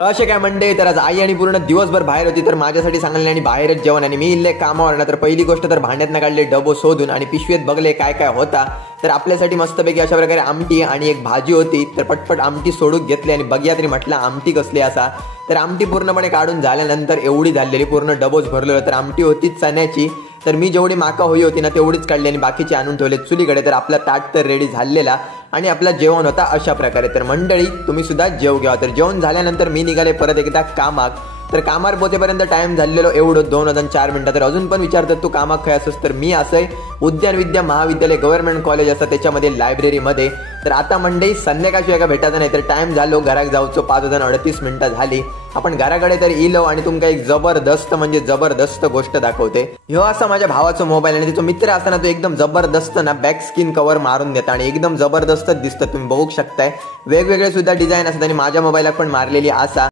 असे काय मंडे तर आज आई आणि पूर्ण दिवसभर बाहेर होती तर माझ्यासाठी सांगले आणि बाहेरच जेवण आणि मी इल्ले कामावर ना तर पहिली गोष्ट तर भांड्यात काढले डबो शोधून आणि पिशवीत बघले काय काय होता तर आपल्यासाठी मस्तपैकी अशा प्रकारे आमटी आणि एक भाजी होती तर पटपट आमटी सोडून घेतली आणि बघिया तरी म्हटलं आमटी कसली असा तर आमटी पूर्णपणे काढून झाल्यानंतर एवढी झालेली पूर्ण डबोच भरलेलं तर आमटी होती चण्याची तर मी जेवढी माका होई होती ना तेवढीच काढली आणि बाकीचे आणून ठेवले चुलीकडे तर आपला ताट तर रेडी झालेला आणि आपला जेवण होता अशा प्रकारे तर मंडळी तुम्ही सुद्धा जेव घ्या तर जेवण झाल्यानंतर मी निघाले परत एकदा कामाक तर कामावर पोहोचेपर्यंत टाइम झालेलो एवढं 2 वाजून 4 मिनिटं तर अजून पण विचारतात तू कामाक काय असंस तर मी असं उद्यान विद्या महाविद्यालय गव्हर्नमेंट कॉलेज असं त्याच्यामध्ये लायब्ररीमध्ये तर आता मंडळी संध्याकाळची एका भेटायचं नाही तर टाइम झालो घराक जाऊचो 5:38 झाली आपण घराकडे तर इलो आणि तुमका एक जबरदस्त म्हणजे जबरदस्त गोष्ट दाखवते ह्यो असा माझ्या भावाचा मोबाईल आणि तिचा मित्र असताना तो एकदम जबरदस्त ना बॅक स्किन कव्हर मारून देता आणि एकदम जबरदस्त दिसतं तुम्ही बघू शकताय वेगवेगळे सुद्धा डिझाईन असतात आणि माझ्या मोबाईलला पण मारलेली असा